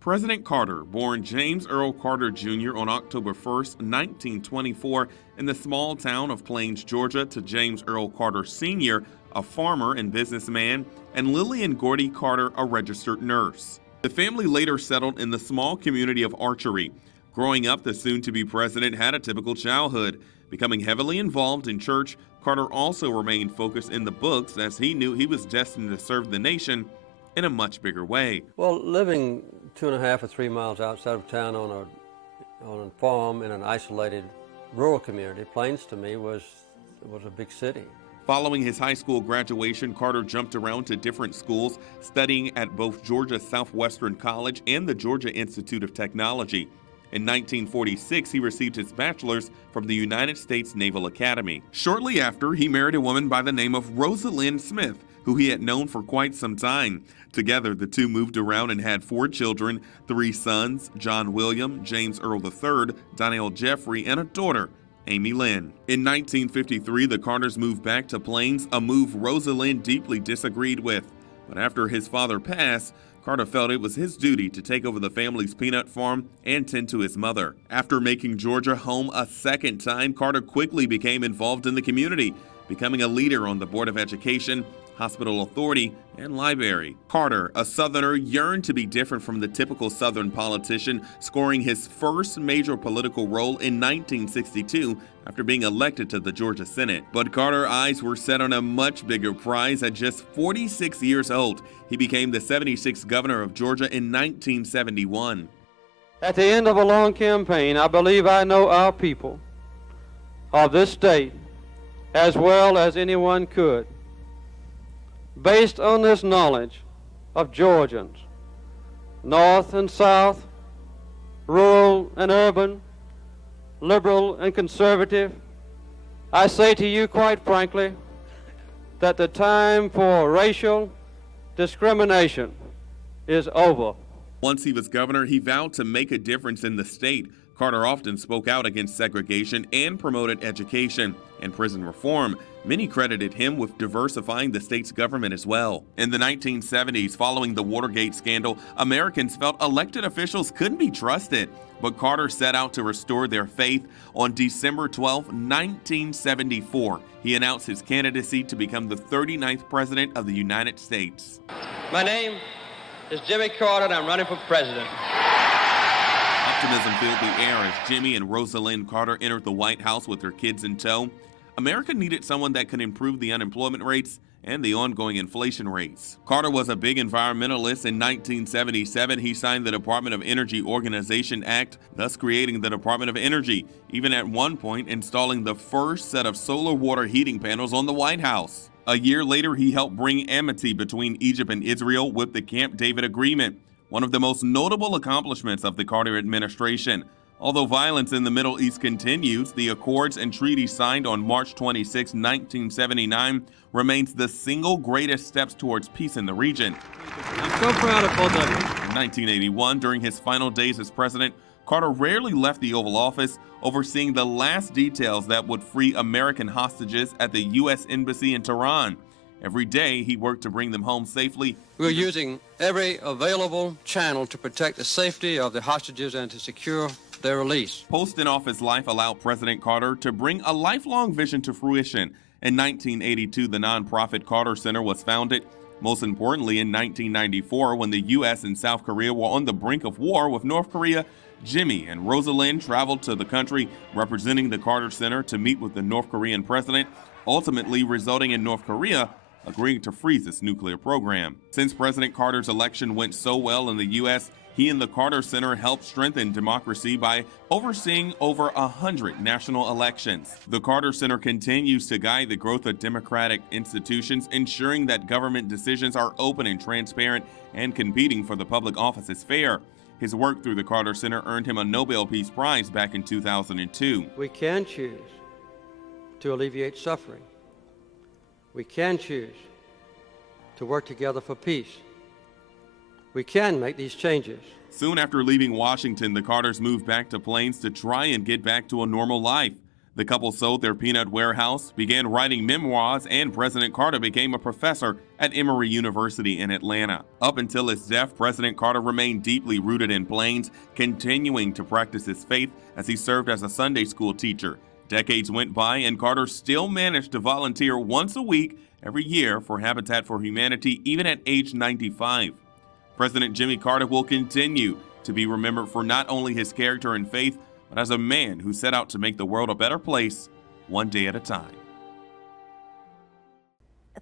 President Carter, born James Earl Carter Jr. on October 1st, 1924, in the small town of Plains, Georgia, to James Earl Carter Sr., a farmer and businessman, and Lillian Gordy Carter, a registered nurse. The family later settled in the small community of Archery. Growing up, the soon-to-be president had a typical childhood. Becoming heavily involved in church, Carter also remained focused in the books as he knew he was destined to serve the nation in a much bigger way. Well, living 2.5 or 3 miles outside of town on a farm in an isolated rural community, Plains to me was a big city. Following his high school graduation, Carter jumped around to different schools, studying at both Georgia Southwestern College and the Georgia Institute of Technology. In 1946, he received his bachelor's from the United States Naval Academy. Shortly after, he married a woman by the name of Rosalind Smith, who he had known for quite some time. Together, the two moved around and had 4 children, 3 sons, John William, James Earl III, Donnell Jeffrey, and a daughter, Amy Lynn. In 1953, the Carters moved back to Plains, a move Rosalind deeply disagreed with. But after his father passed, Carter felt it was his duty to take over the family's peanut farm and tend to his mother. After making Georgia home a second time, Carter quickly became involved in the community, becoming a leader on the Board of Education, Hospital Authority, and Library. Carter, a Southerner, yearned to be different from the typical Southern politician, scoring his first major political role in 1962 after being elected to the Georgia Senate. But Carter's eyes were set on a much bigger prize. At just 46 years old, he became the 76th governor of Georgia in 1971. At the end of a long campaign, I believe I know our people of this state as well as anyone could. Based on this knowledge of Georgians, north and south, rural and urban, liberal and conservative, I say to you quite frankly that the time for racial discrimination is over. Once he was governor, he vowed to make a difference in the state. Carter often spoke out against segregation and promoted education and prison reform. Many credited him with diversifying the state's government as well. In the 1970s, following the Watergate scandal, Americans felt elected officials couldn't be trusted. But Carter set out to restore their faith. On December 12, 1974, he announced his candidacy to become the 39th President of the United States. My name is Jimmy Carter, and I'm running for president. Optimism filled the air as Jimmy and Rosalind Carter entered the White House with their kids in tow. America needed someone that could improve the unemployment rates and the ongoing inflation rates. Carter was a big environmentalist. In 1977, he signed the Department of Energy Organization Act, thus creating the Department of Energy, even at one point installing the first set of solar water heating panels on the White House. A year later, he helped bring amity between Egypt and Israel with the Camp David Agreement, one of the most notable accomplishments of the Carter administration. Although violence in the Middle East continues, the accords and treaties signed on March 26, 1979 remains the single greatest steps towards peace in the region. I'm so proud of both of you. In 1981, during his final days as president, Carter rarely left the Oval Office, overseeing the last details that would free American hostages at the U.S. Embassy in Tehran. Every day, he worked to bring them home safely. We're using every available channel to protect the safety of the hostages and to secure their release. Post-in-office life allowed President Carter to bring a lifelong vision to fruition. In 1982, the nonprofit Carter Center was founded. Most importantly, in 1994, when the U.S. and South Korea were on the brink of war with North Korea, Jimmy and Rosalind traveled to the country representing the Carter Center to meet with the North Korean president, ultimately resulting in North Korea agreeing to freeze its nuclear program. Since President Carter's election went so well in the U.S., he and the Carter Center helped strengthen democracy by overseeing over 100 national elections. The Carter Center continues to guide the growth of democratic institutions, ensuring that government decisions are open and transparent and competing for the public office is fair. His work through the Carter Center earned him a Nobel Peace Prize back in 2002. We can choose to alleviate suffering. We can choose to work together for peace. We can make these changes. Soon after leaving Washington, the Carters moved back to Plains to try and get back to a normal life. The couple sold their peanut warehouse, began writing memoirs, and President Carter became a professor at Emory University in Atlanta. Up until his death, President Carter remained deeply rooted in Plains, continuing to practice his faith as he served as a Sunday school teacher. Decades went by, and Carter still managed to volunteer once a week every year for Habitat for Humanity, even at age 95. President Jimmy Carter will continue to be remembered for not only his character and faith, but as a man who set out to make the world a better place, one day at a time.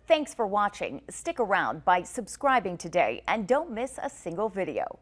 Thanks for watching. Stick around by subscribing today and don't miss a single video.